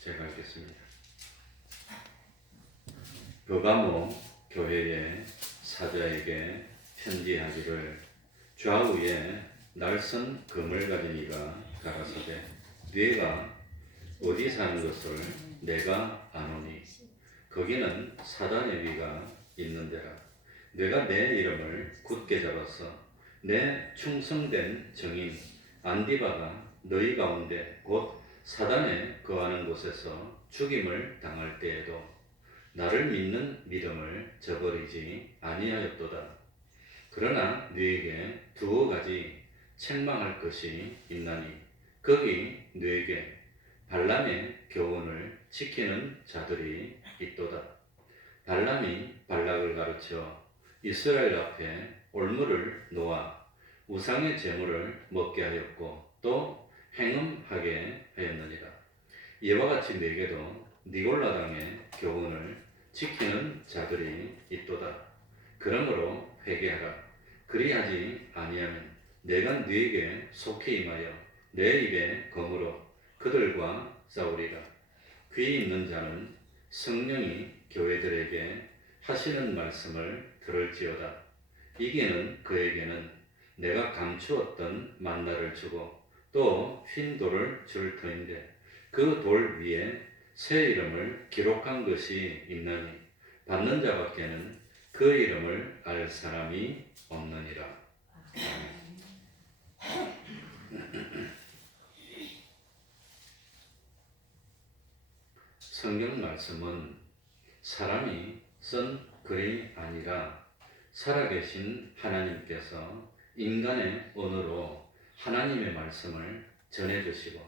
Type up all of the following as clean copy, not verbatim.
제가 읽겠습니다. 버가모 교회의 사자에게 편지하기를 좌우에 날선 금을 가진 이가 가라사대 네가 어디 사는 것을 내가 아노니 거기는 사단의 위가 있는 데라. 내가 내 이름을 굳게 잡아서 내 충성된 증인 안디바가 너희 가운데 곧 사단에 거하는 곳에서 죽임을 당할 때에도 나를 믿는 믿음을 저버리지 아니하였도다. 그러나 너에게 두어 가지 책망할 것이 있나니 거기 너에게 발람의 교훈을 지키는 자들이 있도다. 발람이 발락을 가르쳐 이스라엘 앞에 올무를 놓아 우상의 제물을 먹게 하였고 또 행음하게 하였느니라. 이와 같이 네게도 니골라당의 교훈을 지키는 자들이 있도다. 그러므로 회개하라. 그리하지 아니하면 내가 네게 속히 임하여 내 입에 검으로 그들과 싸우리라. 귀 있는 자는 성령이 교회들에게 하시는 말씀을 들을지어다. 이기는 그에게는 내가 감추었던 만나를 주고 또 흰 돌을 줄 터인데 그 돌 위에 새 이름을 기록한 것이 있나니 받는 자밖에는 그 이름을 알 사람이 없느니라. 성경 말씀은 사람이 쓴 글이 아니라 살아계신 하나님께서 인간의 언어로 하나님의 말씀을 전해주시고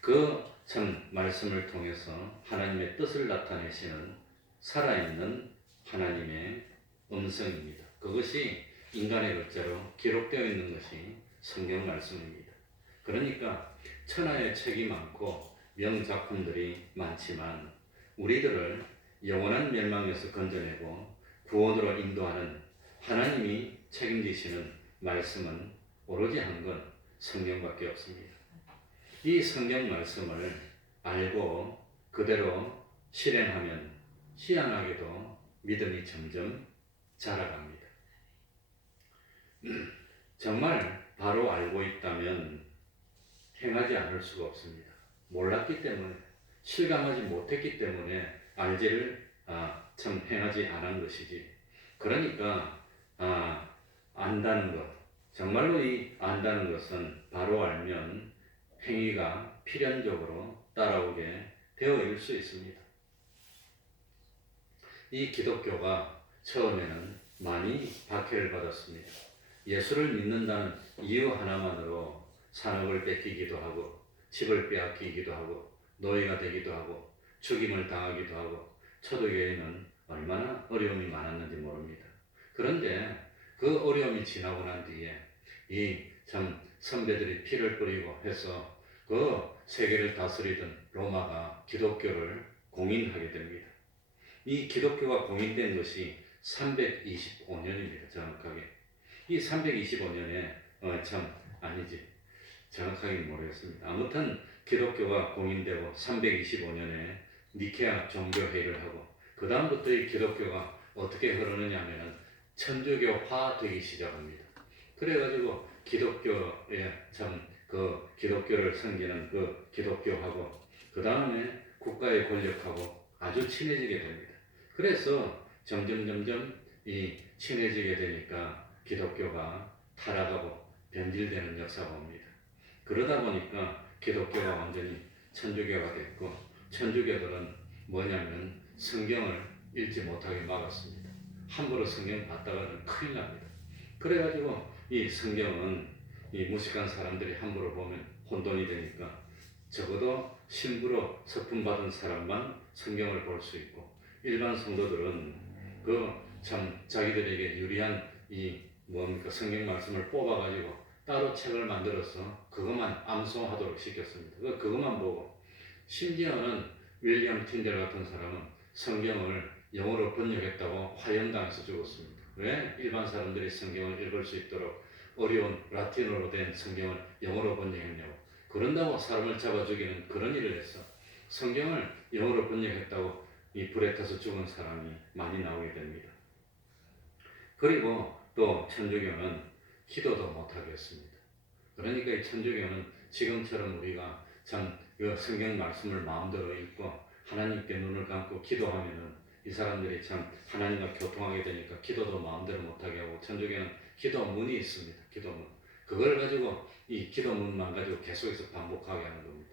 그 참 말씀을 통해서 하나님의 뜻을 나타내시는 살아있는 하나님의 음성입니다. 그것이 인간의 글자로 기록되어 있는 것이 성경 말씀입니다. 그러니까 천하의 책이 많고 명작품들이 많지만 우리들을 영원한 멸망에서 건져내고 구원으로 인도하는 하나님이 책임지시는 말씀은 오로지 한 건 성경밖에 없습니다. 이 성경 말씀을 알고 그대로 실행하면 희한하게도 믿음이 점점 자라갑니다. 정말 바로 알고 있다면 행하지 않을 수가 없습니다. 몰랐기 때문에, 실감하지 못했기 때문에 알지를 참 행하지 않은 것이지. 그러니까 안다는 것, 정말로 이 안다는 것은 바로 알면 행위가 필연적으로 따라오게 되어일 수 있습니다. 이 기독교가 처음에는 많이 박해를 받았습니다. 예수를 믿는다는 이유 하나만으로 산업을 뺏기기도 하고 집을 빼앗기기도 하고 노예가 되기도 하고 죽임을 당하기도 하고 초대교회는 얼마나 어려움이 많았는지 모릅니다. 그런데 그 어려움이 지나고 난 뒤에 이 참 선배들이 피를 뿌리고 해서 그 세계를 다스리던 로마가 기독교를 공인하게 됩니다. 이 기독교가 공인된 것이 325년입니다. 정확하게. 이 325년에 참 아니지. 정확하게 모르겠습니다. 아무튼 기독교가 공인되고 325년에 니케아 종교회의를 하고 그 다음부터 이 기독교가 어떻게 흐르느냐 하면은 천주교화 되기 시작합니다. 그래가지고 기독교에 참 그 기독교를 섬기는 그 기독교하고 그 다음에 국가의 권력하고 아주 친해지게 됩니다. 그래서 점점 이 친해지게 되니까 기독교가 타락하고 변질되는 역사가 옵니다. 그러다 보니까 기독교가 완전히 천주교가 됐고 천주교들은 뭐냐면 성경을 읽지 못하게 막았습니다. 함부로 성경 봤다가는 큰일 납니다. 그래가지고 이 성경은 이 무식한 사람들이 함부로 보면 혼돈이 되니까 적어도 신부로 서품 받은 사람만 성경을 볼 수 있고 일반 성도들은 그 참 자기들에게 유리한 이 뭡니까 성경 말씀을 뽑아가지고 따로 책을 만들어서 그것만 암송하도록 시켰습니다. 그것만 보고 심지어는 윌리엄 틴델 같은 사람은 성경을 영어로 번역했다고 화형당해서 죽었습니다. 왜? 일반 사람들이 성경을 읽을 수 있도록 어려운 라틴어로 된 성경을 영어로 번역했냐고. 그런다고 사람을 잡아 죽이는 그런 일을 했어. 성경을 영어로 번역했다고 이 불에 타서 죽은 사람이 많이 나오게 됩니다. 그리고 또 천주교는 기도도 못하겠습니다. 그러니까 이 천주교는 지금처럼 우리가 참 성경 말씀을 마음대로 읽고 하나님께 눈을 감고 기도하면은 이 사람들이 참 하나님과 교통하게 되니까 기도도 마음대로 못하게 하고, 천주교는 기도문이 있습니다. 기도문. 그걸 가지고 이 기도문만 가지고 계속해서 반복하게 하는 겁니다.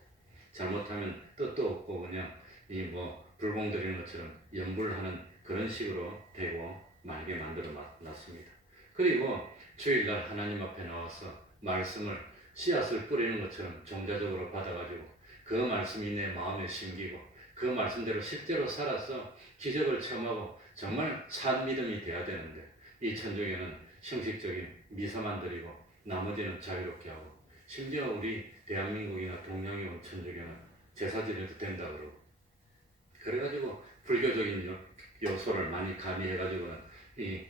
잘못하면 뜻도 없고 그냥 이 불공 들이는 것처럼 염불하는 그런 식으로 되고 말게 만들어 놨습니다. 그리고 주일날 하나님 앞에 나와서 말씀을 씨앗을 뿌리는 것처럼 종자적으로 받아가지고 그 말씀이 내 마음에 심기고 그 말씀대로 실제로 살아서 기적을 체험하고 정말 산 믿음이 돼야 되는데, 이 천주교는 형식적인 미사만 드리고 나머지는 자유롭게 하고, 심지어 우리 대한민국이나 동양에 온 천주교는 제사 지내도 된다 그러고, 그래가지고 불교적인 요소를 많이 가미해가지고는 이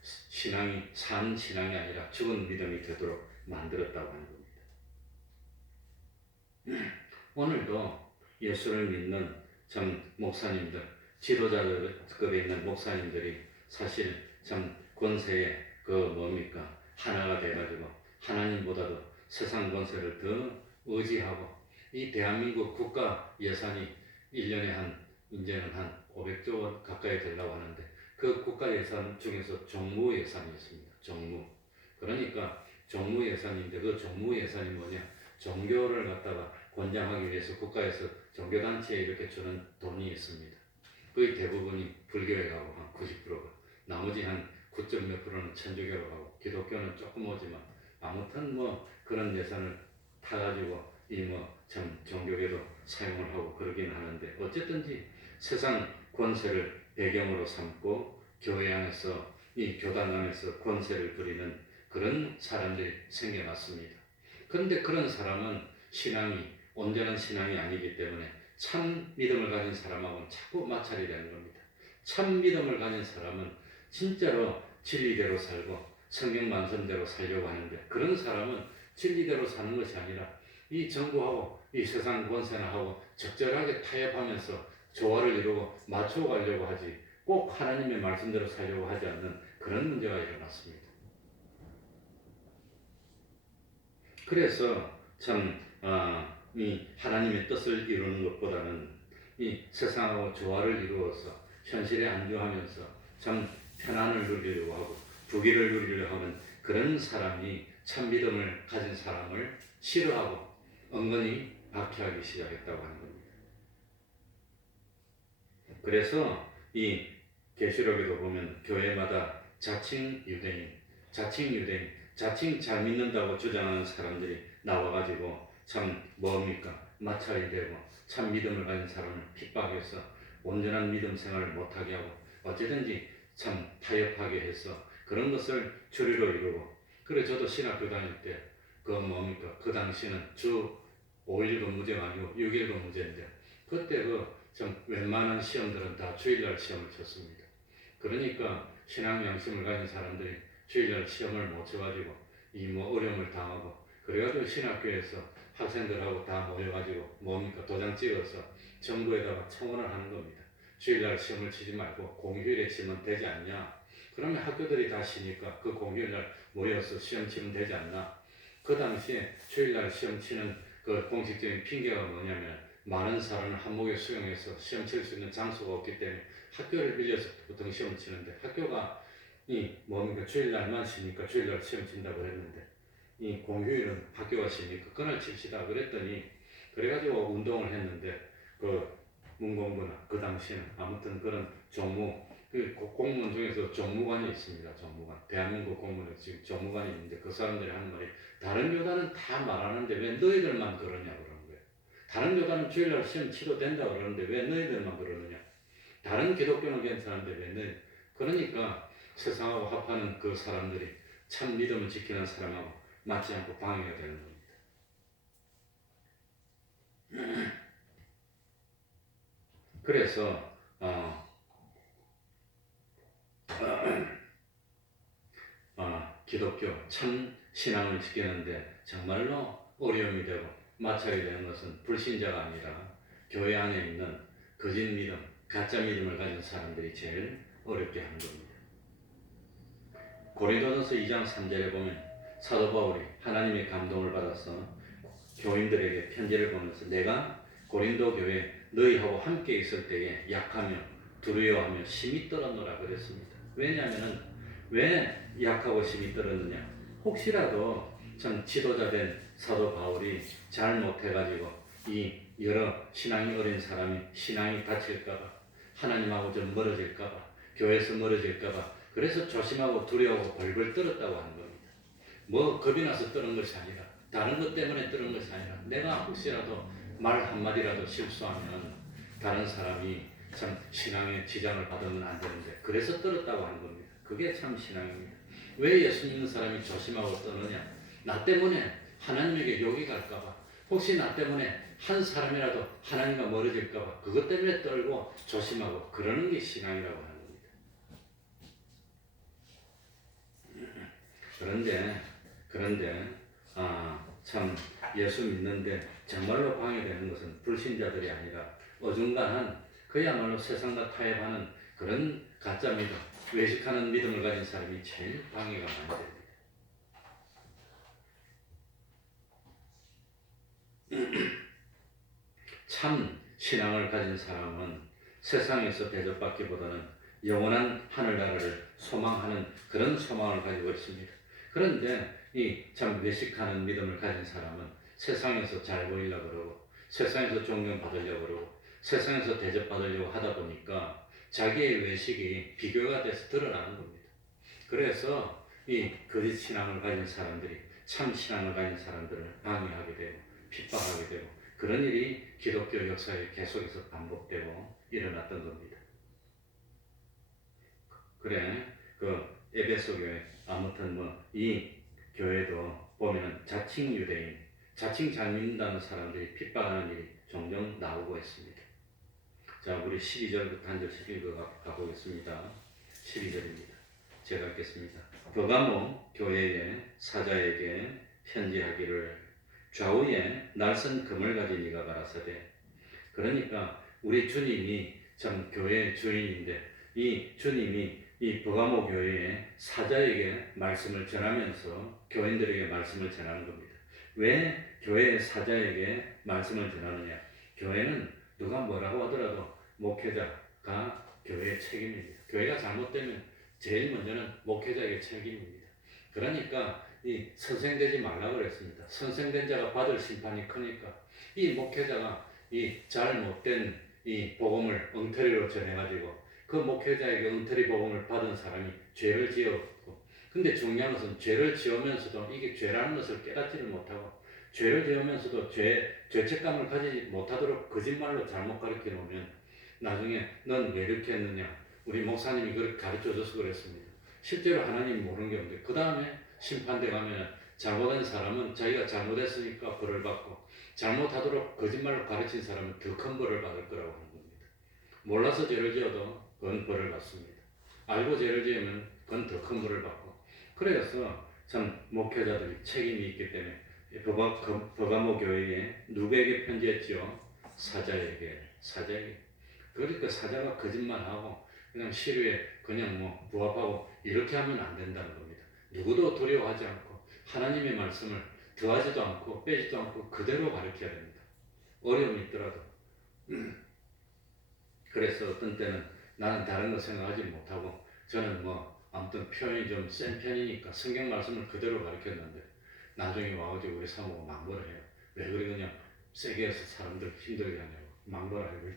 신앙이 산 신앙이 아니라 죽은 믿음이 되도록 만들었다고 하는 겁니다. 오늘도 예수를 믿는 참 목사님들, 지도자급에 있는 목사님들이 사실 참 권세에 하나가 돼가지고 하나님보다도 세상 권세를 더 의지하고, 이 대한민국 국가 예산이 1년에 이제는 한 500조 원 가까이 되려고 하는데, 그 국가 예산 중에서 종무 예산이 있습니다. 종무. 그러니까 종무 예산인데, 그 종무 예산이 뭐냐? 종교를 갖다가 권장하기 위해서 국가에서 종교단체에 이렇게 주는 돈이 있습니다. 거의 대부분이 불교에 가고 한 90%가, 나머지 한 9몇 %는 천주교로 가고, 기독교는 조금 오지만 아무튼 그런 예산을 타가지고 참 종교계도 사용을 하고 그러긴 하는데, 어쨌든지 세상 권세를 배경으로 삼고 교회 안에서 이 교단 안에서 권세를 부리는 그런 사람들이 생겨났습니다. 그런데 그런 사람은 신앙이 온전한 신앙이 아니기 때문에 참 믿음을 가진 사람하고는 자꾸 마찰이 되는 겁니다. 참 믿음을 가진 사람은 진짜로 진리대로 살고 성경 말씀대로 살려고 하는데, 그런 사람은 진리대로 사는 것이 아니라 이 정부하고 이 세상 권세나하고 적절하게 타협하면서 조화를 이루고 맞춰 가려고 하지, 꼭 하나님의 말씀대로 살려고 하지 않는 그런 문제가 일어났습니다. 그래서 참 이 하나님의 뜻을 이루는 것보다는 이 세상하고 조화를 이루어서 현실에 안주하면서 참 편안을 누리려고 하고 부귀를 누리려고 하는 그런 사람이 참 믿음을 가진 사람을 싫어하고 은근히 박해하기 시작했다고 하는 겁니다. 그래서 이 계시록에도 보면 교회마다 자칭 유대인, 자칭 잘 믿는다고 주장하는 사람들이 나와가지고 참 마찰이 되고 참 믿음을 가진 사람을 핍박해서 온전한 믿음 생활을 못하게 하고 어쨌든지 참 타협하게 해서 그런 것을 주류로 이루고, 그래 저도 신학교 다닐 때 그 당시는 주 5일 근무제가 아니고 6일 근무제인데, 그때 좀 웬만한 시험들은 다 주일날 시험을 쳤습니다. 그러니까 신앙 양심을 가진 사람들이 주일날 시험을 못 쳐가지고 어려움을 당하고, 그래가지고 신학교에서 학생들하고 다 모여가지고 도장 찍어서 정부에다가 청원을 하는 겁니다. 주일날 시험을 치지 말고 공휴일에 치면 되지 않냐? 그러면 학교들이 다 쉬니까 그 공휴일날 모여서 시험 치면 되지 않나? 그 당시에 주일날 시험 치는 그 공식적인 핑계가 뭐냐면, 많은 사람을 한목에 수용해서 시험 칠 수 있는 장소가 없기 때문에 학교를 빌려서 보통 시험 치는데, 학교가 주일날만 쉬니까 주일날 시험 친다고 했는데, 이 공휴일은 학교가 쉬니까 그날 칩시다 그랬더니, 그래가지고 운동을 했는데 문공부나 그 당시에는 아무튼 그런 공무원 중에서 정무관이 있습니다. 정무관. 대한민국 공무원에 지금 정무관이 있는데, 그 사람들이 하는 말이, 다른 교단은 다 말하는데 왜 너희들만 그러냐 그러는 거예요. 다른 교단은 주일날 시험 치도 된다 그러는데 왜 너희들만 그러느냐. 다른 기독교는 괜찮은데 왜 너희. 그러니까 세상하고 합하는 그 사람들이 참 믿음을 지키는 사람하고 맞지 않고 방해가 되는 겁니다. 그래서 기독교 참 신앙을 지키는데 정말로 어려움이 되고 마찰이 되는 것은 불신자가 아니라 교회 안에 있는 거짓 믿음, 가짜 믿음을 가진 사람들이 제일 어렵게 하는 겁니다. 고린도전서 2장 3절에 보면 사도 바울이 하나님의 감동을 받아서 교인들에게 편지를 보면서 내가 고린도 교회 너희하고 함께 있을 때에 약하며 두려워하며 심히 떨었노라 그랬습니다. 왜냐하면 왜 약하고 심히 떨었느냐? 혹시라도 참 지도자 된 사도 바울이 잘 못해가지고 이 여러 신앙이 어린 사람이 신앙이 다칠까봐, 하나님하고 좀 멀어질까봐, 교회에서 멀어질까봐, 그래서 조심하고 두려워하고 벌벌 떨었다고 하는 겁니다. 뭐 겁이 나서 떨은 것이 아니라, 다른 것 때문에 떨은 것이 아니라, 내가 혹시라도 말 한마디라도 실수하면 다른 사람이 참 신앙에 지장을 받으면 안 되는데, 그래서 떨었다고 하는 겁니다. 그게 참 신앙입니다. 왜 예수 믿는 사람이 조심하고 떠느냐? 나 때문에 하나님에게 욕이 갈까봐, 혹시 나 때문에 한 사람이라도 하나님과 멀어질까봐 그것 때문에 떨고 조심하고 그러는 게 신앙이라고 하는 겁니다. 그런데 참 예수 믿는데 정말로 방해되는 것은 불신자들이 아니라 어중간한 그야말로 세상과 타협하는 그런 가짜 믿음, 외식하는 믿음을 가진 사람이 제일 방해가 많이 됩니다. 참 신앙을 가진 사람은 세상에서 대접받기보다는 영원한 하늘나라를 소망하는 그런 소망을 가지고 있습니다. 그런데 이 참 외식하는 믿음을 가진 사람은 세상에서 잘 보이려고 그러고 세상에서 존경받으려고 그러고 세상에서 대접받으려고 하다 보니까 자기의 외식이 비교가 돼서 드러나는 겁니다. 그래서 이 거짓 신앙을 가진 사람들이 참 신앙을 가진 사람들을 방해하게 되고 핍박하게 되고 그런 일이 기독교 역사에 계속해서 반복되고 일어났던 겁니다. 그래, 그 에베소 교회 아무튼 뭐 이 교회도 보면은 자칭 유대인, 자칭 잘 믿는다는 사람들이 핍박하는 일이 종종 나오고 있습니다. 자, 우리 12절부터 한 절씩 읽어가보겠습니다. 12절입니다. 제가 읽겠습니다. 버가모 교회의 사자에게 편지하기를 좌우에 날선 금을 가진 이가 가라사대. 그러니까 우리 주님이 참 교회의 주인인데 이 주님이 이 버가모 교회의 사자에게 말씀을 전하면서 교인들에게 말씀을 전하는 겁니다. 왜 교회의 사자에게 말씀을 전하느냐? 교회는 누가 뭐라고 하더라도 목회자가 교회의 책임입니다. 교회가 잘못되면 제일 먼저는 목회자에게 책임입니다. 그러니까 이 선생되지 말라고 그랬습니다. 선생된 자가 받을 심판이 크니까 이 목회자가 이 잘못된 이 복음을 엉터리로 전해가지고 그 목회자에게 엉터리 복음을 받은 사람이 죄를 지었고, 근데 중요한 것은 죄를 지으면서도 이게 죄라는 것을 깨닫지를 못하고 죄를 지으면서도 죄책감을 가지지 못하도록 거짓말로 잘못 가르쳐 놓으면 나중에 넌 왜 이렇게 했느냐? 우리 목사님이 그렇게 가르쳐줘서 그랬습니다. 실제로 하나님이 모르는 게 없는데 그 다음에 심판대 가면 잘못한 사람은 자기가 잘못했으니까 벌을 받고 잘못하도록 거짓말로 가르친 사람은 더 큰 벌을 받을 거라고 하는 겁니다. 몰라서 죄를 지어도 그건 벌을 받습니다. 알고 죄를 지으면 그건 더 큰 벌을 받고. 그래서 참 목회자들이 책임이 있기 때문에 버가모 교회에 누구에게 편지했지요? 사자에게. 그러니까 사자가 거짓말하고 그냥 시류에 그냥 뭐 부합하고 이렇게 하면 안 된다는 겁니다. 누구도 두려워하지 않고 하나님의 말씀을 더하지도 않고 빼지도 않고 그대로 가르쳐야 됩니다. 어려움이 있더라도. 그래서 어떤 때는 나는 다른 거 생각하지 못하고 저는 뭐 아무튼 표현이 좀 센 편이니까 성경 말씀을 그대로 가르쳤는데 나중에 와가지고 우리 사모가 망보라 해요. 왜 그래 그냥 세게 해서 사람들 힘들게 하냐고 망보라 해요.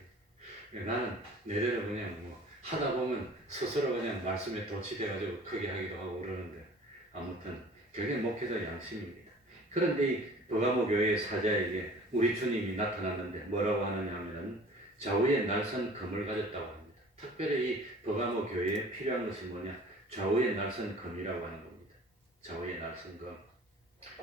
나는 내대로 그냥 뭐 하다 보면 스스로 그냥 말씀에 도취돼가지고 크게 하기도 하고 그러는데 아무튼 그게 목회자 양심입니다. 그런데 이 버가모 교회의 사자에게 우리 주님이 나타났는데 뭐라고 하느냐 하면은 좌우에 날선 금을 가졌다고 합니다. 특별히 이 버가모 교회에 필요한 것이 뭐냐? 좌우에 날선 금이라고 하는 겁니다. 좌우에 날선 금.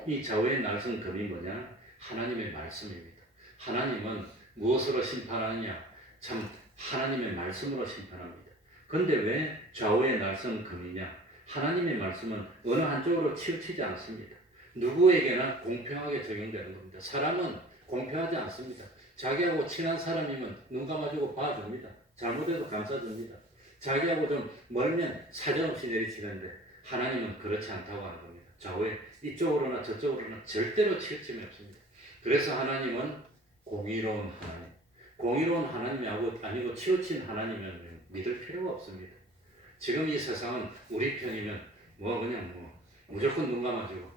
이 좌우에 날선 금이 뭐냐? 하나님의 말씀입니다. 하나님은 무엇으로 심판하느냐? 참 하나님의 말씀으로 심판합니다. 그런데 왜 좌우에 날선 금이냐? 하나님의 말씀은 어느 한쪽으로 치우치지 않습니다. 누구에게나 공평하게 적용되는 겁니다. 사람은 공평하지 않습니다. 자기하고 친한 사람이면 눈 감아주고 봐줍니다. 잘못해도 감싸줍니다. 자기하고 좀 멀면 사정없이 내리치는데 하나님은 그렇지 않다고 하는 겁니다. 좌우에 이쪽으로나 저쪽으로나 절대로 치우침이 없습니다. 그래서 하나님은 공의로운 하나님, 공의로운 하나님이 아니고 치우친 하나님은 믿을 필요가 없습니다. 지금 이 세상은 우리 편이면 그냥 무조건 눈 감아주고,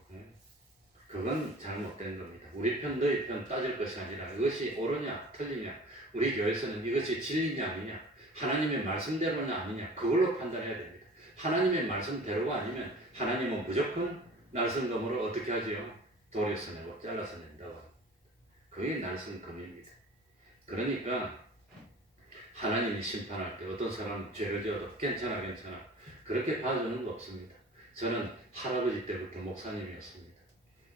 그건 잘못된 겁니다. 우리 편 너희 편 따질 것이 아니라 이것이 옳으냐 틀리냐, 우리 교회에서는 이것이 진리냐 아니냐, 하나님의 말씀대로냐 아니냐, 그걸로 판단해야 됩니다. 하나님의 말씀대로가 아니면 하나님은 무조건 날선검으로 어떻게 하지요? 돌려서 내고 잘라서 낸다고 합니다. 그게 날선검입니다. 그러니까 하나님이 심판할 때 어떤 사람은 죄를 지어도 괜찮아 그렇게 봐주는 거 없습니다. 저는 할아버지 때부터 목사님이었습니다.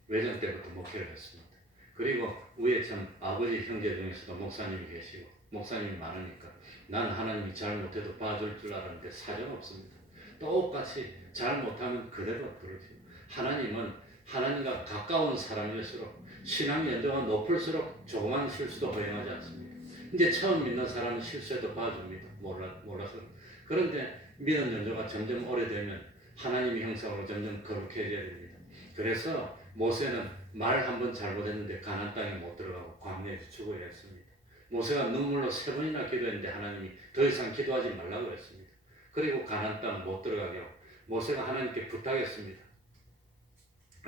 외전 때부터 목회를 했습니다. 그리고 위에 참 아버지 형제 중에서도 목사님이 계시고 목사님이 많으니까 난 하나님이 잘못해도 봐줄 줄 알았는데 사정없습니다. 똑같이 잘못하면 그대로 부르죠. 하나님은 하나님과 가까운 사람일수록 신앙의 연도가 높을수록 조그만 실수도 허용하지 않습니다. 이제 처음 믿는 사람은 실수해도 봐줍니다. 몰라서. 그런데 믿는 연도가 점점 오래되면 하나님의 형상으로 점점 거룩해져야 됩니다. 그래서 모세는 말 한 번 잘못했는데 가나안 땅에 못 들어가고 광야에서 죽어야 했습니다. 모세가 눈물로 3번이나 기도했는데 하나님이 더 이상 기도하지 말라고 했습니다. 그리고 가나안 땅 못 들어가게 하고 모세가 하나님께 부탁했습니다.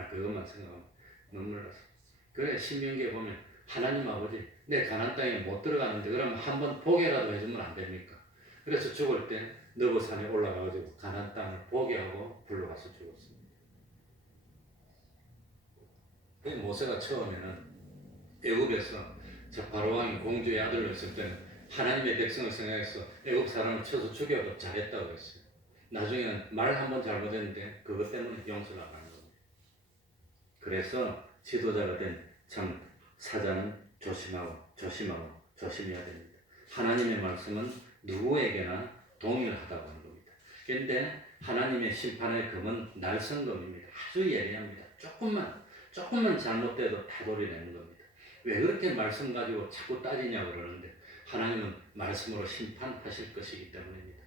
그것만 생각하면 눈물 났어. 그래 신명기에 보면 하나님 아버지 내 가나안 땅에 못 들어가는데 그러면 한번 보게라도 해주면 안 됩니까? 그래서 죽을 때 너버산에 올라가가지고 가나안 땅을 보게 하고 불러가서 죽었습니다. 모세가 처음에는 애굽에서 저 바로왕이 공주의 아들로였을 때는 하나님의 백성을 생각해서 애굽 사람을 쳐서 죽여도 잘했다고 했어요. 나중에는 말 한 번 잘못했는데 그것 때문에 용서를 안 하는 겁니다. 그래서 지도자가 된 참 사자는 조심해야 됩니다. 하나님의 말씀은 누구에게나 동일하다고 하는 겁니다. 그런데 하나님의 심판의 검은 날선검입니다. 아주 예리합니다. 조금만 잘못돼도 다 돌려내는 겁니다. 왜 그렇게 말씀 가지고 자꾸 따지냐고 그러는데 하나님은 말씀으로 심판하실 것이기 때문입니다.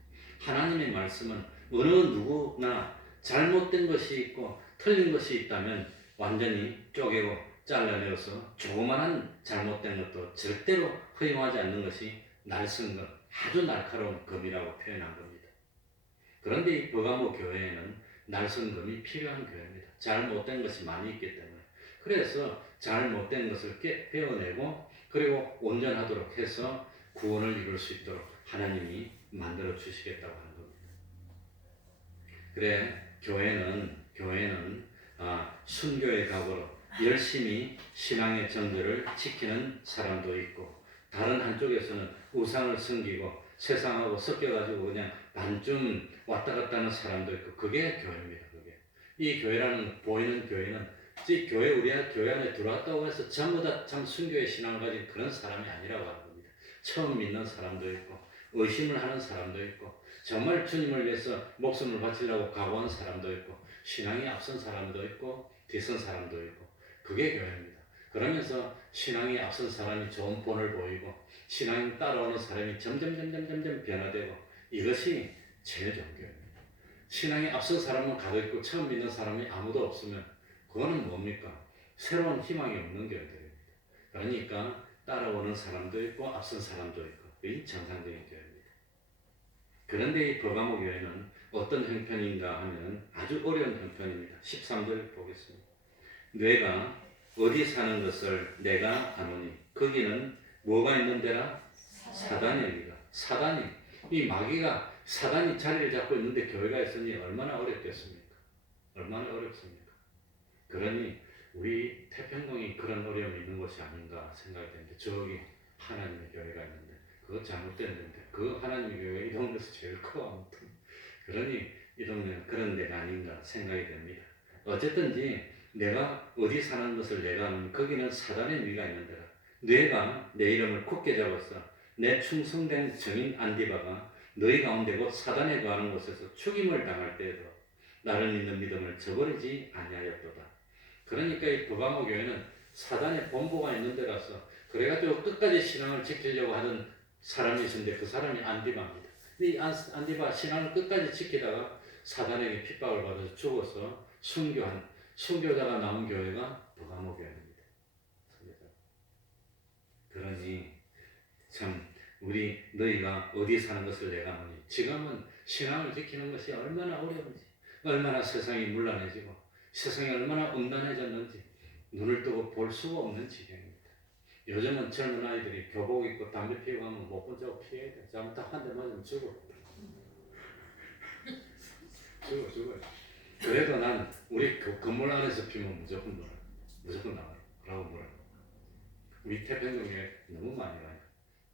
하나님의 말씀은 어느 누구나 잘못된 것이 있고 틀린 것이 있다면 완전히 쪼개고 잘라내어서 조그마한 잘못된 것도 절대로 허용하지 않는 것이 날선검, 아주 날카로운 검이라고 표현한 겁니다. 그런데 이 버가모 교회에는 날선검이 필요한 교회입니다. 잘못된 것이 많이 있기 때문에. 그래서 잘못된 것을 베어내고 그리고 온전하도록 해서 구원을 이룰 수 있도록 하나님이 만들어 주시겠다고 하는 겁니다. 그래 교회는 순교의 각오로 열심히 신앙의 정절을 지키는 사람도 있고 다른 한쪽에서는 우상을 섬기고 세상하고 섞여가지고 그냥 반쯤 왔다 갔다 하는 사람도 있고 그게 교회입니다. 이 교회라는 보이는 교회는 우리 교회 안에 들어왔다고 해서 전부 다 참 순교의 신앙을 가진 그런 사람이 아니라고 하는 겁니다. 처음 믿는 사람도 있고 의심을 하는 사람도 있고 정말 주님을 위해서 목숨을 바치려고 각오한 사람도 있고 신앙이 앞선 사람도 있고 뒤선 사람도 있고 그게 교회입니다. 그러면서 신앙이 앞선 사람이 좋은 본을 보이고 신앙이 따라오는 사람이 점점 변화되고 이것이 제일 좋은 교회입니다. 신앙이 앞선 사람은 가도 있고 처음 믿는 사람이 아무도 없으면 그거는 뭡니까? 새로운 희망이 없는 교회들입니다. 그러니까 따라오는 사람도 있고 앞선 사람도 있고 이 정상적인 교회입니다. 그런데 이 버가모 교회는 어떤 형편인가 하면 아주 어려운 형편입니다. 13절 보겠습니다. 뇌가 어디 사는 것을 내가 아노니 거기는 뭐가 있는 데라? 사단입니다. 이 마귀가 사단이 자리를 잡고 있는데 교회가 있으니 얼마나 어렵겠습니까? 얼마나 어렵습니까? 그러니 우리 태평동이 그런 어려움이 있는 것이 아닌가 생각이 되는데 저기 하나님의 교회가 있는데 그거 잘못됐는데 그 하나님의 교회가 이 동네에서 제일 커 아무튼 그러니 이 동네는 그런 데가 아닌가 생각이 됩니다. 어쨌든지 내가 어디 사는 것을 내가 아는 거기는 사단의 위가 있는 데라. 뇌가 내 이름을 굳게 잡았어. 내 충성된 증인 안디바가 너희 가운데 곧 사단에 거하는 곳에서 죽임을 당할 때에도 나를 믿는 믿음을 저버리지 아니하였도다. 그러니까 이 버가모 교회는 사단의 본보가 있는 데라서 그래가지고 끝까지 신앙을 지키려고 하던 사람이 있었는데 그 사람이 안디바입니다. 이 안디바 신앙을 끝까지 지키다가 사단에게 핍박을 받아서 죽어서 순교자가 나온 교회가 버가모 교회입니다. 그러니 참 우리 너희가 어디 사는 것을 내가 보니 지금은 신앙을 지키는 것이 얼마나 어려운지, 얼마나 세상이 문란해지고 세상이 얼마나 음란해졌는지 눈을 뜨고 볼 수가 없는 지경입니다. 요즘은 젊은 아이들이 교복 입고 담배 피우고 하면 못 본 적 피해야 돼. 잘못하면 한 대 맞으면 죽어. 죽어. 그래도 난 우리 건물 안에서 피우면 무조건 놀아. 무조건 나와요. 라고 뭐라. 우리 태평양에 너무 많이 와요.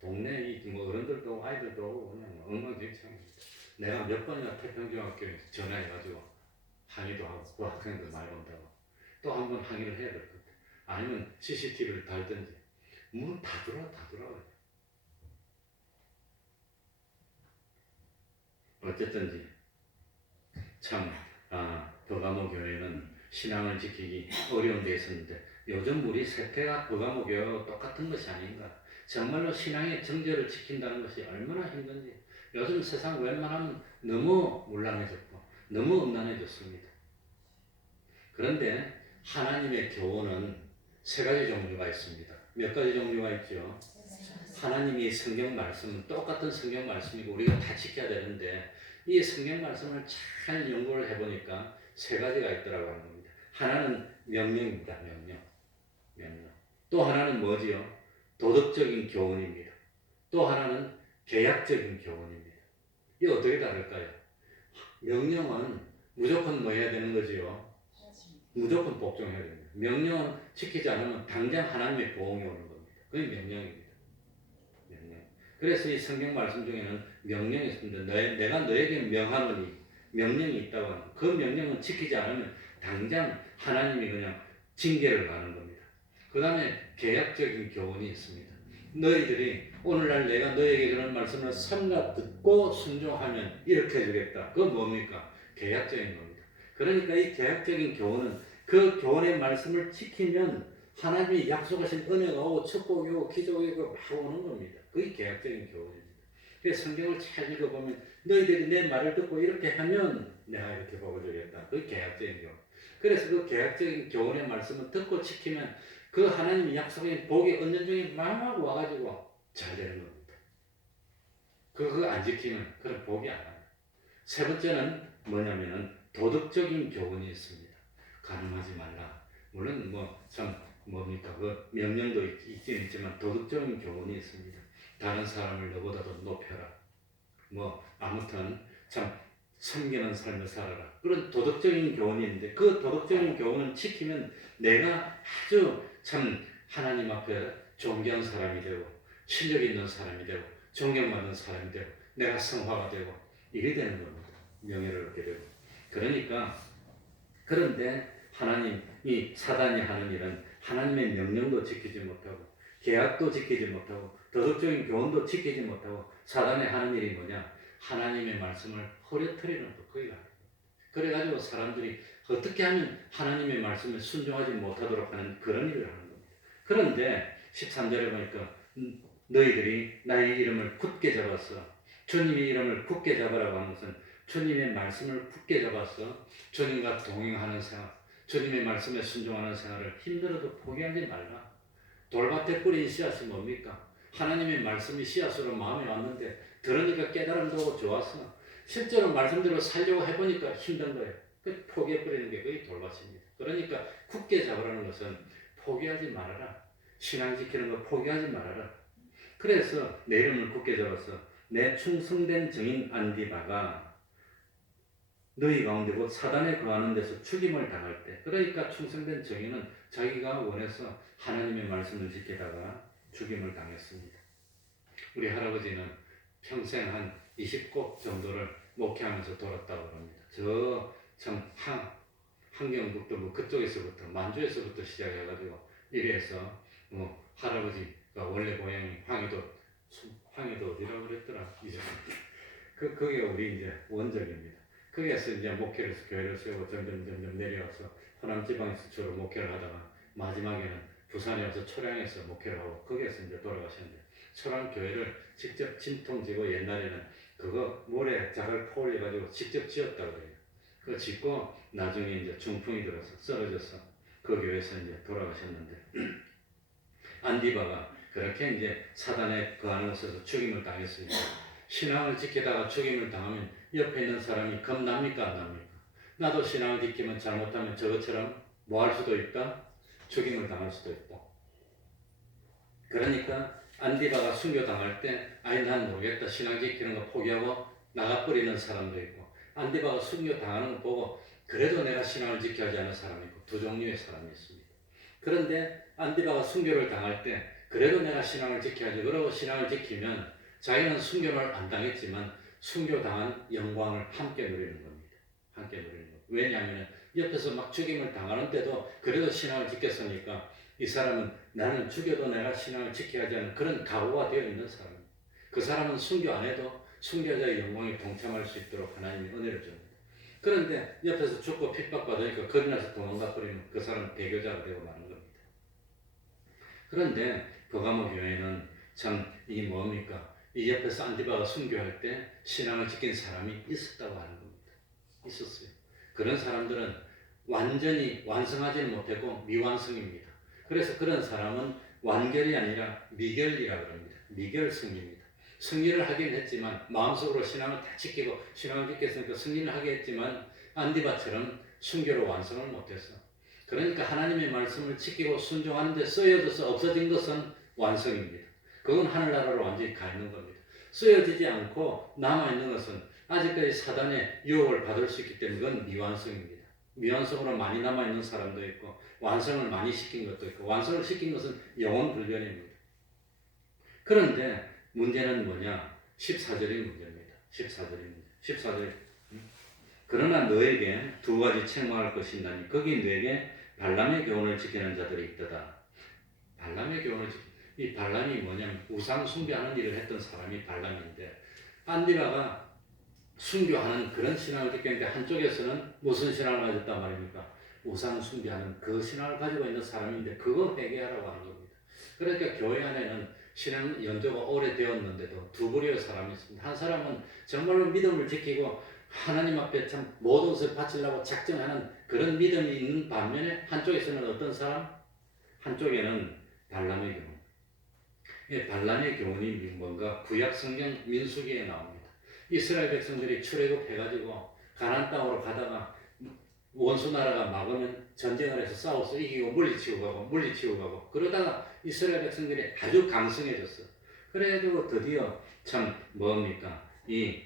동네 뭐 어른들도 오고 아이들도 오고 그냥 엉망진창입니다. 내가 몇 번이나 태평중학교에 전화해가지고 항의도 하고 그 학생들 많이 온다고 또 한 번 항의를 해야 될 것 같아. 아니면 CCTV를 달든지 문 다 들어와요. 어쨌든지 참 버가모 교회는 신앙을 지키기 어려운 데 있었는데 요즘 우리 세태가 버가모 교회와 똑같은 것이 아닌가. 정말로 신앙의 정절을 지킨다는 것이 얼마나 힘든지. 요즘 세상 웬만하면 너무 문란해졌고 너무 음란해졌습니다. 그런데 하나님의 교훈은 세 가지 종류가 있습니다. 몇 가지 종류가 있죠? 하나님이 성경 말씀은 똑같은 성경 말씀이고 우리가 다 지켜야 되는데 이 성경 말씀을 잘 연구를 해보니까 세 가지가 있더라고 하는 겁니다. 하나는 명령입니다. 명령. 또 하나는 뭐지요? 도덕적인 교훈입니다. 또 하나는 계약적인 교훈입니다. 이게 어떻게 다를까요? 명령은 무조건 뭐 해야 되는 거지요? 무조건 복종해야 됩니다. 명령은 지키지 않으면 당장 하나님의 보응이 오는 겁니다. 그게 명령입니다. 명령. 그래서 이 성경 말씀 중에는 명령이 있습니다. 내가 너에게 명하노니 명령이 있다고 하는 그 명령은 지키지 않으면 당장 하나님이 그냥 징계를 가는 겁니다. 그 다음에 계약적인 교훈이 있습니다. 너희들이 오늘날 내가 너에게 그런 말씀을 삼가 듣고 순종하면 이렇게 해주겠다. 그건 뭡니까? 계약적인 겁니다. 그러니까 이 계약적인 교훈은 그 교훈의 말씀을 지키면 하나님이 약속하신 은혜가 오고 축복이 오고 기적이 오고 막 오는 겁니다. 그게 계약적인 교훈입니다. 그래서 성경을 잘 읽어보면 너희들이 내 말을 듣고 이렇게 하면 내가 이렇게 복을 주겠다. 그게 계약적인 교훈. 그래서 그 계약적인 교훈의 말씀을 듣고 지키면 그 하나님이 약속인 복이 은연중에 막 와가지고 잘 되는 겁니다. 그거 안 지키면 그런 복이 안 와요. 세 번째는 뭐냐면은 도덕적인 교훈이 있습니다. 가늠하지 말라. 물론 뭡니까 그 명령도 있긴 있지만 도덕적인 교훈이 있습니다. 다른 사람을 너보다도 높여라. 아무튼 참 섬기는 삶을 살아라. 그런 도덕적인 교훈이 있는데 그 도덕적인 교훈을 지키면 내가 아주 참 하나님 앞에 존귀한 사람이 되고 실력 있는 사람이 되고 존경받는 사람이 되고 내가 성화가 되고 이래 되는 겁니다. 명예를 얻게 되고. 그런데 이 사단이 하는 일은 하나님의 명령도 지키지 못하고 계약도 지키지 못하고 도덕적인 교훈도 지키지 못하고 사단이 하는 일이 뭐냐? 하나님의 말씀을 흐려뜨리는 것. 그게 아니에요. 그래가지고 사람들이 어떻게 하면 하나님의 말씀에 순종하지 못하도록 하는 그런 일을 하는 겁니다. 그런데 13절에 보니까 너희들이 나의 이름을 굳게 잡았어. 주님의 이름을 굳게 잡으라고 하는 것은 주님의 말씀을 굳게 잡아서 주님과 동행하는 생활, 주님의 말씀에 순종하는 생활을 힘들어도 포기하지 말라. 돌밭에 뿌린 씨앗이 뭡니까? 하나님의 말씀이 씨앗으로 마음에 왔는데 들으니까 깨달음도 오고 좋았어. 실제로 말씀대로 살려고 해보니까 힘든 거예요. 그 포기해버리는 게 그게 돌밭입니다. 그러니까 굳게 잡으라는 것은 포기하지 말아라. 신앙 지키는 거 포기하지 말아라. 그래서 내 이름을 굳게 잡아서 내 충성된 증인 안디바가 너희 가운데 곧 사단에 거하는 데서 죽임을 당할 때, 그러니까 충성된 증인은 자기가 원해서 하나님의 말씀을 지키다가 죽임을 당했습니다. 우리 할아버지는 평생 한 20곳 정도를 목회하면서 돌았다고 합니다. 참 한경북도 그쪽에서부터 만주에서부터 시작해가지고 이래서 할아버지가 원래 고향이 황해도 어디라고 그랬더라 이제 그게 우리 이제 원적입니다. 거기에서 이제 교회를 세우고 점점 내려와서 호남 지방에서 주로 목회를 하다가 마지막에는 부산에 와서 초량에서 목회를 하고 거기에서 이제 돌아가셨는데 초량 교회를 직접 진통지고 옛날에는 그거 모래 작을 포올려 가지고 직접 지었다고 그래요. 그거 짓고 나중에 이제 중풍이 들어서 쓰러져서 그 교회에서 이제 돌아가셨는데 안디바가 그렇게 이제 사단에 거하는 곳에서 죽임을 당했으니까 신앙을 지키다가 죽임을 당하면 옆에 있는 사람이 겁납니까 안 납니까? 나도 신앙을 지키면 잘못하면 저것처럼 뭐 할 수도 있다? 죽임을 당할 수도 있다. 그러니까 안디바가 순교당할 때 아니 난 모르겠다 신앙 지키는 거 포기하고 나가버리는 사람도 있고 안디바가 순교당하는 거 보고 그래도 내가 신앙을 지켜야 하지 않은 사람이 있고 두 종류의 사람이 있습니다. 그런데 안디바가 순교를 당할 때 그래도 내가 신앙을 지켜야지 그러고 신앙을 지키면 자기는 순교를 안 당했지만 순교당한 영광을 함께 누리는 겁니다. 함께 누리는 겁니다. 왜냐하면 옆에서 막 죽임을 당하는데도 그래도 신앙을 지켰으니까 이 사람은 나는 죽여도 내가 신앙을 지켜야 하는 그런 각오가 되어 있는 사람입니다. 그 사람은 순교 안 해도 순교자의 영광에 동참할 수 있도록 하나님이 은혜를 줍니다. 그런데 옆에서 죽고 핍박받으니까 겁이 나서 도망가 버리면 그 사람은 배교자가 되고 마는 겁니다. 그런데 버가모 교회는 참 이게 뭡니까? 이 옆에서 안디바가 순교할 때 신앙을 지킨 사람이 있었다고 하는 겁니다. 있었어요. 그런 사람들은 완전히 완성하지는 못했고 미완성입니다. 그래서 그런 사람은 완결이 아니라 미결이라고 합니다. 미결 승리입니다. 승리를 하긴 했지만 마음속으로 신앙을 다 지키고 신앙을 지켰으니까 승리를 하긴 했지만 안디바처럼 순교로 완성을 못했어. 그러니까 하나님의 말씀을 지키고 순종하는 데 쓰여져서 없어진 것은 완성입니다. 그건 하늘나라로 완전히 가 있는 겁니다. 쓰여지지 않고 남아있는 것은 아직까지 사단의 유혹을 받을 수 있기 때문에 그건 미완성입니다. 미완성으로 많이 남아있는 사람도 있고 완성을 많이 시킨 것도 있고 완성을 시킨 것은 영원불변입니다. 그런데 문제는 뭐냐? 14절이 문제입니다. 14절이 문제. 14절. 그러나 너에게 두 가지 책망할 것이 있나니 거기 너에게 발람의 교훈을 지키는 자들이 있도다. 발람의 교훈을 이 발람이 뭐냐면 우상 숭배하는 일을 했던 사람이 발람인데 안디바가 순교하는 그런 신앙을 지켰는데 한쪽에서는 무슨 신앙을 가졌단 말입니까? 우상 숭배하는 그 신앙을 가지고 있는 사람인데 그거 회개하라고 하는 겁니다. 그러니까 교회 안에는 신앙 연조가 오래되었는데도 두 부류의 사람이 있습니다. 한 사람은 정말로 믿음을 지키고 하나님 앞에 참 모든 것을 바치려고 작정하는 그런 믿음이 있는 반면에 한쪽에서는 어떤 사람? 한쪽에는 발람의 교훈. 발람의 교훈이 뭔가 구약 성경 민수기에 나옵니다. 이스라엘 백성들이 출애굽해가지고 가나안 땅으로 가다가 원수 나라가 막으면 전쟁을 해서 싸워서 이기고 물리치고 가고 그러다가 이스라엘 백성들이 아주 강성해졌어. 그래가지고 드디어 참 뭡니까 이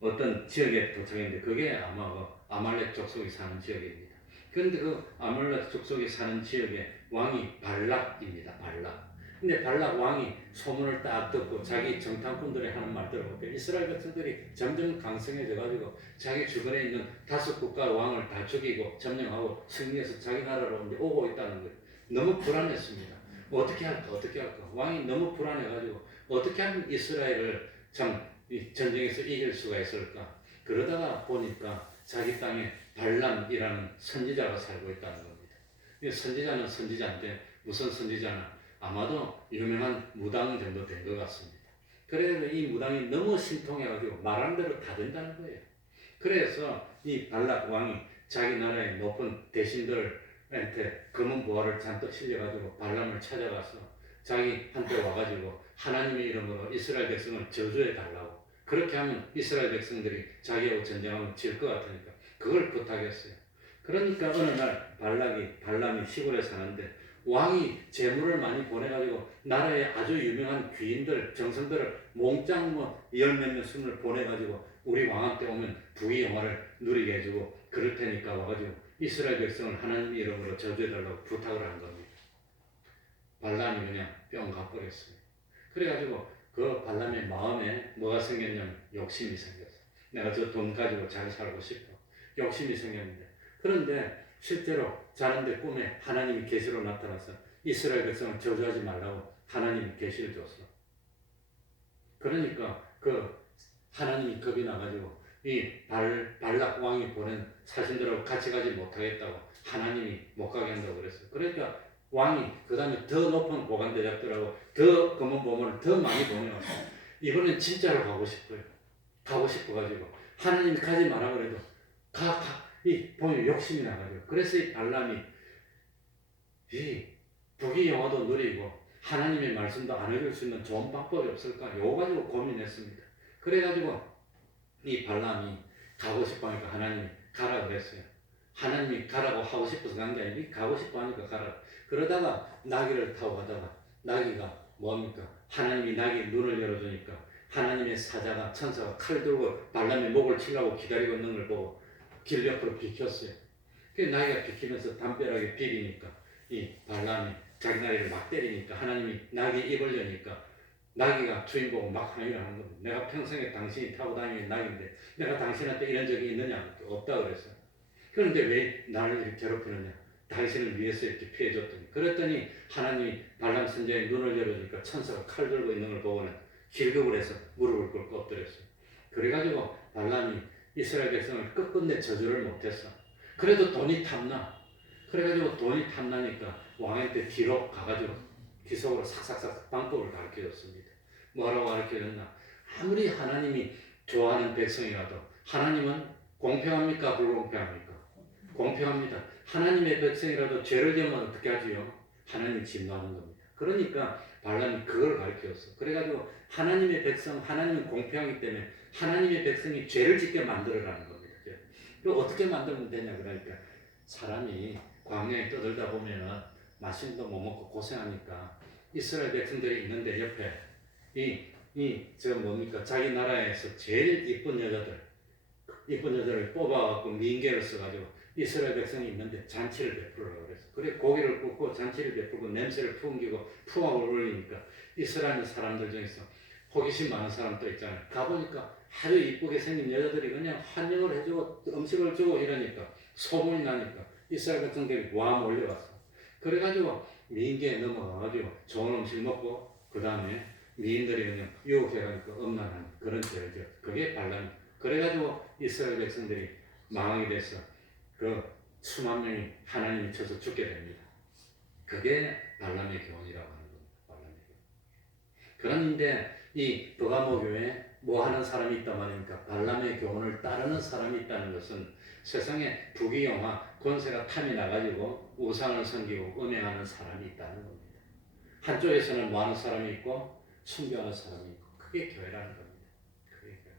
어떤 지역에 도착했는데 그게 아마 그 아말렉 족속이 사는 지역입니다. 그런데 그 아말렉 족속이 사는 지역의 왕이 발락입니다. 발락. 근데 발락 왕이 소문을 딱 듣고 자기 정탐꾼들이 하는 말대로 이스라엘 백성들이 점점 강성해져가지고 자기 주변에 있는 다섯 국가 왕을 다 죽이고 점령하고 승리해서 자기 나라로 이제 오고 있다는 거예요. 너무 불안했습니다. 어떻게 할까? 왕이 너무 불안해가지고 어떻게 하면 이스라엘을 참 전쟁에서 이길 수가 있을까? 그러다가 보니까 자기 땅에 발람이라는 선지자가 살고 있다는 겁니다. 이 선지자는 선지자인데 무슨 선지자나 아마도 유명한 무당 정도 된 것 같습니다. 그래서 이 무당이 너무 신통해가지고 말하는 대로 다 된다는 거예요. 그래서 이 발락 왕이 자기 나라의 높은 대신들한테 검은 보화를 잔뜩 실려가지고 발람을 찾아가서 자기한테 와가지고 하나님의 이름으로 이스라엘 백성을 저주해달라고 그렇게 하면 이스라엘 백성들이 자기하고 전쟁하면 질 것 같으니까 그걸 부탁했어요. 그러니까 어느 날 발람이 시골에 사는데 왕이 재물을 많이 보내가지고 나라에 아주 유명한 귀인들, 정성들을 몽땅 열 몇몇 순을 보내가지고 우리 왕한테 오면 부귀 영화를 누리게 해주고 그럴 테니까 와가지고 이스라엘 백성을 하나님 이름으로 저주해달라고 부탁을 한 겁니다. 발람이 그냥 뿅 가버렸어요. 그래가지고 그 발람의 마음에 뭐가 생겼냐면 욕심이 생겼어. 내가 저 돈 가지고 잘 살고 싶어. 욕심이 생겼는데 그런데 실제로 자는데 꿈에 하나님이 계시로 나타나서 이스라엘 백성을 저주하지 말라고 하나님이 계시를 줬어. 그러니까 그 하나님이 겁이 나가지고 발락 왕이 보낸 사신들하고 같이 가지 못하겠다고 하나님이 못 가게 한다고 그랬어요. 그러니까 왕이 그 다음에 더 높은 고관대작들하고 더 검은 보물을 더 많이 보내왔어요. 이번엔 진짜로 가고 싶어요. 가고 싶어가지고 하나님이 가지 마라 그래도 보면 욕심이 나가지고 그래서 이 발람이 이 부귀영화도 누리고 하나님의 말씀도 안 해줄 수 있는 좋은 방법이 없을까? 이거 가지고 고민했습니다. 그래가지고 이 발람이 가고 싶어 하니까 하나님이 가라 그랬어요. 하나님이 가라고 하고 싶어서 간 게 아니고 가고 싶어 하니까 가라. 그러다가 나귀를 타고 가다가 나귀가 뭡니까? 하나님이 나귀 눈을 열어주니까 하나님의 사자가 천사가 칼 들고 발람의 목을 치려고 기다리고 있는 걸 보고 길 옆으로 비켰어요. 그 나귀가 비키면서 담벼락에 비비니까 이 발람이 자기 나귀를 막 때리니까 하나님이 나귀 입을 여니까 나귀가 주인 보고 막 항의를 하는 겁니다. 내가 평생에 당신이 타고 다니는 나귀인데 내가 당신한테 이런 적이 있느냐? 없다 그랬어요. 그런데 왜 나를 이렇게 괴롭히느냐? 당신을 위해서 이렇게 피해줬더니 그랬더니 하나님이 발람 선지자의 눈을 열어주니까 천사가 칼 들고 있는 걸 보고는 길급을 해서 무릎을 꿇고 엎드렸어요. 그래가지고 발람이 이스라엘 백성을 끝끝내 저주를 못했어. 그래도 돈이 탐나. 그래가지고 돈이 탐나니까 왕한테 뒤로 가가지고 기속으로 삭삭삭 방법을 가르쳐줬습니다. 뭐라고 가르쳐줬나? 아무리 하나님이 좋아하는 백성이라도 하나님은 공평합니까? 불공평합니까? 공평합니다. 하나님의 백성이라도 죄를 지으면 어떻게 하지요? 하나님 진노하는 겁니다. 그러니까 발람이 그걸 가르쳐줬어. 그래가지고 하나님의 백성, 하나님은 공평하기 때문에 하나님의 백성이 죄를 짓게 만들어라는 겁니다. 그럼 어떻게 만들면 되냐? 그러니까 사람이 광야에 떠들다 보면은 맛있는 거 못 먹고 고생하니까 이스라엘 백성들이 있는데 옆에 뭡니까? 자기 나라에서 제일 이쁜 여자들을 뽑아갖고 민계를 써가지고 이스라엘 백성이 있는데 잔치를 베풀으라고 그랬어. 그래 고기를 굽고 잔치를 베풀고 냄새를 풍기고 풍악을 올리니까 이스라엘 사람들 중에서 호기심 많은 사람도 있잖아요. 가보니까 아주 이쁘게 생긴 여자들이 그냥 환영을 해주고 음식을 주고 이러니까 소문이 나니까 이스라엘 백성들이 와 몰려왔어. 그래가지고 민계에 넘어가가지고 좋은 음식 먹고 그 다음에 미인들이 그냥 유혹해가니까 엄란한 그런 죄를 지었어. 그게 발람. 그래가지고 이스라엘 백성들이 망하게 돼서 그 수만 명이 하나님이 쳐서 죽게 됩니다. 그게 발람의 교훈이라고 하는 겁니다. 발람의 교훈. 그런데 이 버가모 교회에 뭐 하는 사람이 있단 말입니까? 발람의 교훈을 따르는 사람이 있다는 것은 세상에 부귀영화, 권세가 탐이 나가지고 우상을 섬기고 음행하는 사람이 있다는 겁니다. 한쪽에서는 뭐 하는 사람이 있고 숭배하는 사람이 있고 그게 교회라는 겁니다. 그게 교회.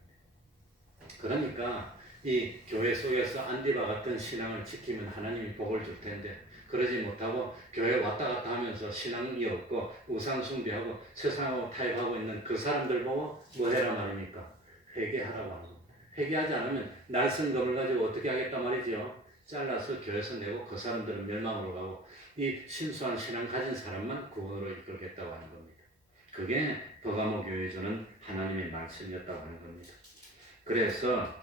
그러니까 이 교회 속에서 안디바 같은 신앙을 지키면 하나님이 복을 줄 텐데 그러지 못하고 교회 왔다 갔다 하면서 신앙이 없고 우상 숭배하고 세상하고 타협하고 있는 그 사람들 보고 뭐 해라 말입니까? 회개하라고 하는 겁니다. 회개하지 않으면 날선검을 가지고 어떻게 하겠단 말이죠? 잘라서 교회에서 내고 그 사람들은 멸망으로 가고 이 순수한 신앙 가진 사람만 구원으로 이끌겠다고 하는 겁니다. 그게 버가모 교회에 주는 하나님의 말씀이었다고 하는 겁니다. 그래서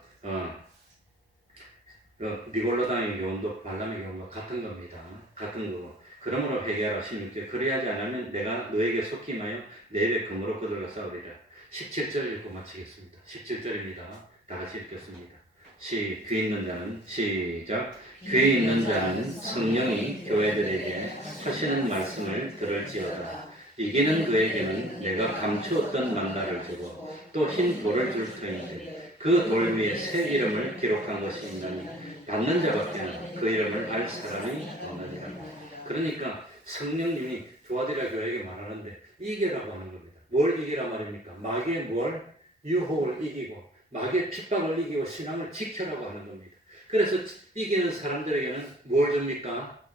니골로당의 교훈도 발람의 교훈과 같은 겁니다. 같은 거고. 그러므로 회개하라 16절. 그리하지 않으면 내가 너에게 속히 임하여 내 입에 금으로 거들어 싸우리라. 17절 읽고 마치겠습니다. 17절입니다. 다 같이 읽겠습니다. 귀 있는 자는 시작. 귀 있는 자는 성령이 교회들에게 하시는 말씀을 들을지어다. 이기는 그에게는 내가 감추었던 만나를 주고 또 흰 돌을 줄 터인데 그 돌 위에 새 이름을 기록한 것이 있나니 받는 자밖에는 그 이름을 알 사람이 없느니라. 그러니까 성령님이 두아디라 교회에게 말하는데 이기라고 하는 겁니다. 뭘 이기라 말입니까? 마귀의 유혹을 이기고 마귀의 핍박을 이기고 신앙을 지켜라고 하는 겁니다. 그래서 이기는 사람들에게는 뭘 줍니까?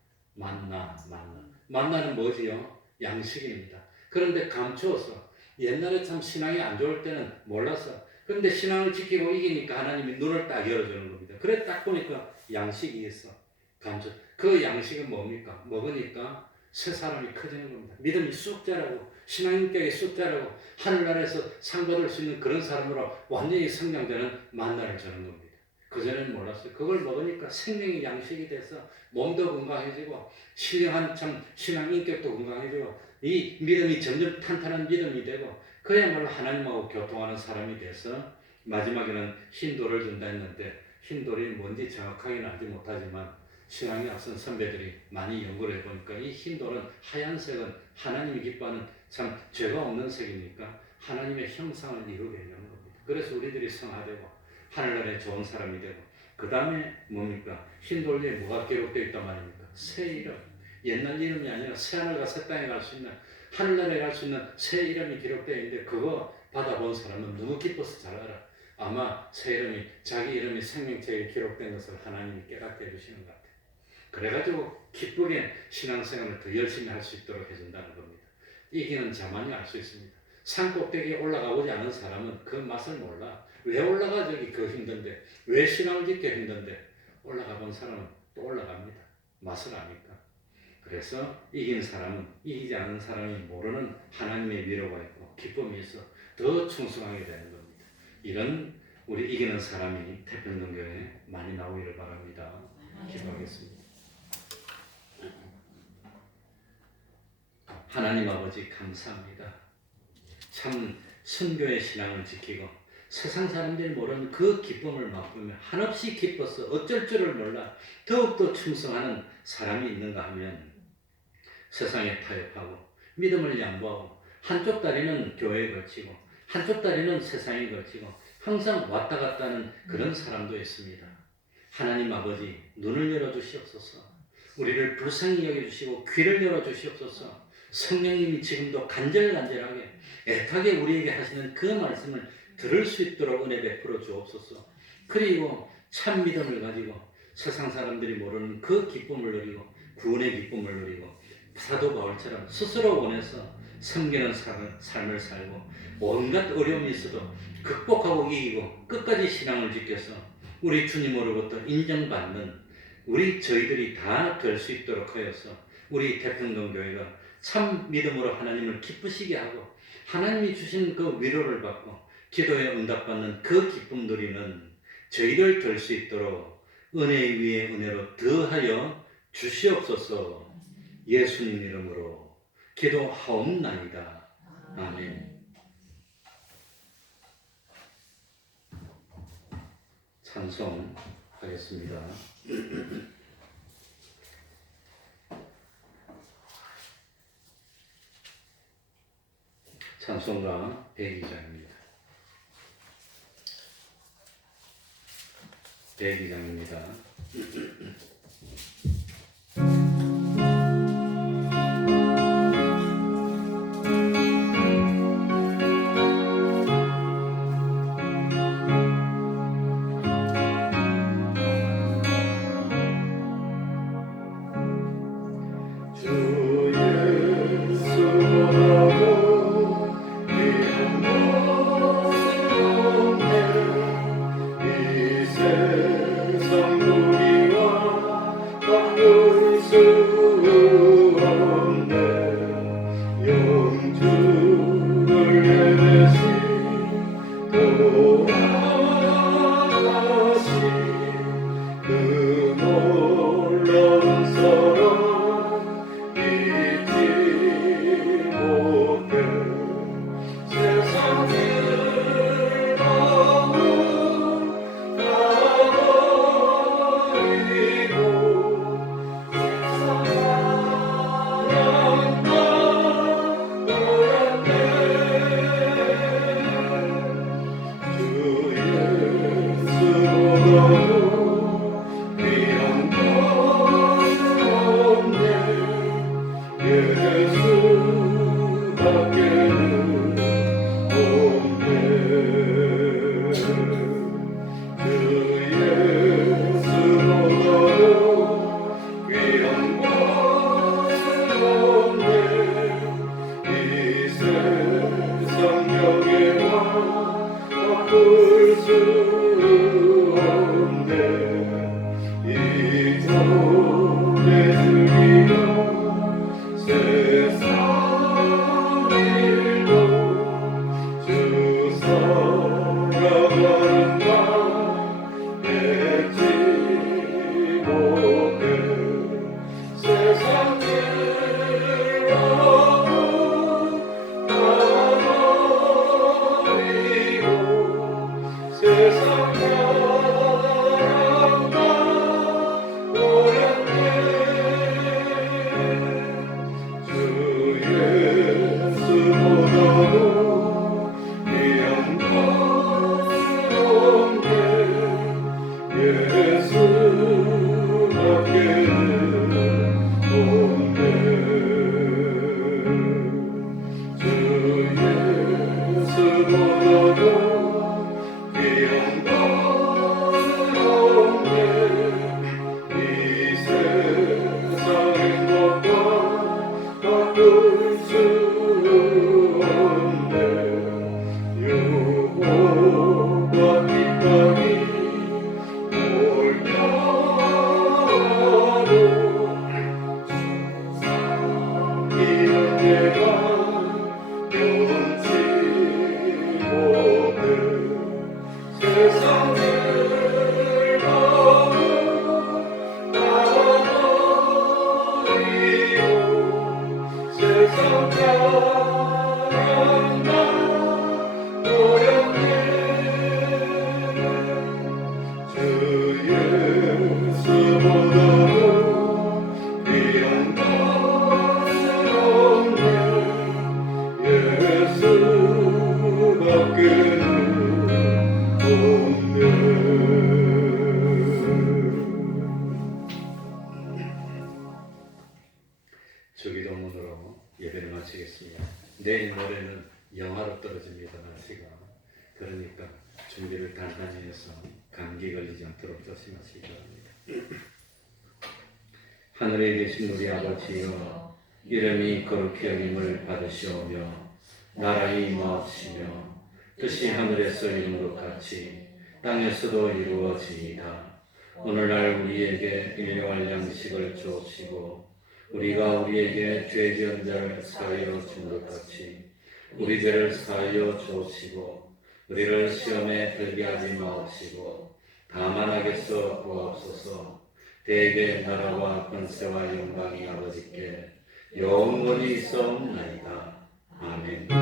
만나는 뭐지요? 양식입니다. 그런데 감추어서 옛날에 참 신앙이 안 좋을 때는 몰랐어. 그런데 신앙을 지키고 이기니까 하나님이 눈을 딱 열어주는 겁니다. 그래 딱 보니까 양식이 있어. 감추. 그 양식은 뭡니까? 먹으니까 새 사람이 커지는 겁니다. 믿음이 쑥 자라고 신앙인격이 쑥 자라고 하늘나라에서 상 받을 수 있는 그런 사람으로 완전히 성장되는 만나를 주는 겁니다. 그전에는 몰랐어요. 그걸 먹으니까 생명의 양식이 돼서 몸도 건강해지고 신령한 참 신앙 인격도 건강해지고 이 믿음이 점점 탄탄한 믿음이 되고 그야말로 하나님하고 교통하는 사람이 돼서 마지막에는 흰돌을 준다 했는데 흰돌이 뭔지 정확하게는 알지 못하지만 신앙이 앞선 선배들이 많이 연구를 해보니까 이 흰돌은 하얀색은 하나님이 기뻐하는 참 죄가 없는 색이니까 하나님의 형상을 이루게 되는 겁니다. 그래서 우리들이 성화되고 하늘나라에 좋은 사람이 되고 그 다음에 뭡니까? 흰돌 위에 뭐가 기록되어 있단 말입니까? 새 이름. 옛날 이름이 아니라 새하늘과 새 땅에 갈 수 있는 하늘나라에 갈 수 있는 새 이름이 기록되어 있는데 그거 받아본 사람은 너무 기뻐서 잘 알아. 아마 새 이름이 자기 이름이 생명책에 기록된 것을 하나님이 깨닫게 해주시는 것 같아요. 그래가지고 기쁘게 신앙생활을 더 열심히 할 수 있도록 해준다는 겁니다. 이기는 자만이 알 수 있습니다. 산 꼭대기에 올라가 보지 않은 사람은 그 맛을 몰라. 왜 올라가 저기 그 힘든데, 왜 신앙을 짓기 힘든데 올라가 본 사람은 또 올라갑니다. 맛을 아니까. 그래서 이긴 사람은 이기지 않은 사람이 모르는 하나님의 위로가 있고 기쁨이 있어 더 충성하게 되는 겁니다. 이런 우리 이기는 사람이 태평동교회에 많이 나오기를 바랍니다. 기도하겠습니다. 하나님 아버지 감사합니다. 참 선교의 신앙을 지키고 세상 사람들이 모르는 그 기쁨을 맛보며 한없이 기뻐서 어쩔 줄을 몰라 더욱더 충성하는 사람이 있는가 하면 세상에 타협하고 믿음을 양보하고 한쪽 다리는 교회에 걸치고 한쪽 다리는 세상에 걸치고 항상 왔다 갔다 하는 그런 사람도 있습니다. 하나님 아버지 눈을 열어주시옵소서. 우리를 불쌍히 여겨주시고 귀를 열어주시옵소서. 성령님이 지금도 간절간절하게 애타게 우리에게 하시는 그 말씀을 들을 수 있도록 은혜 베풀어 주옵소서. 그리고 참 믿음을 가지고 세상 사람들이 모르는 그 기쁨을 누리고 구원의 기쁨을 누리고 사도 바울처럼 스스로 원해서 섬기는 삶을 살고 온갖 어려움이 있어도 극복하고 이기고 끝까지 신앙을 지켜서 우리 주님으로부터 인정받는 저희들이 다 될 수 있도록 하여서 우리 태평동교회가 참 믿음으로 하나님을 기쁘시게 하고 하나님이 주신 그 위로를 받고 기도에 응답받는 그 기쁨 누리는 저희들 될 수 있도록 은혜 위에 은혜로 더하여 주시옵소서. 예수님 이름으로 기도하옵나이다. 아멘. 찬송하겠습니다. 찬송가 102장입니다. 102장입니다. 주 주기도문으로 예배를 마치겠습니다. 내일 모레는 영하로 떨어집니다. 날씨가. 그러니까 준비를 단단히 해서 감기 걸리지 않도록 조심하시기 바랍니다. 하늘에 계신 우리 아버지여, 이름이 거룩히 여김을 받으시오며 나라의 임하옵시며 뜻이 하늘에서 이룬 것 같이 땅에서도 이루어지이다. 오늘날 우리에게 일용할 양식을 주옵시고 우리가 우리에게 죄 지은 자를 사하여 준 것 같이 우리 죄를 사하여 주옵시고 우리를 시험에 들게 하지 마옵시고 다만 악에서 구하옵소서. 대개 나라와 권세와 영광이 아버지께 영원히 있사옵나이다. 아멘.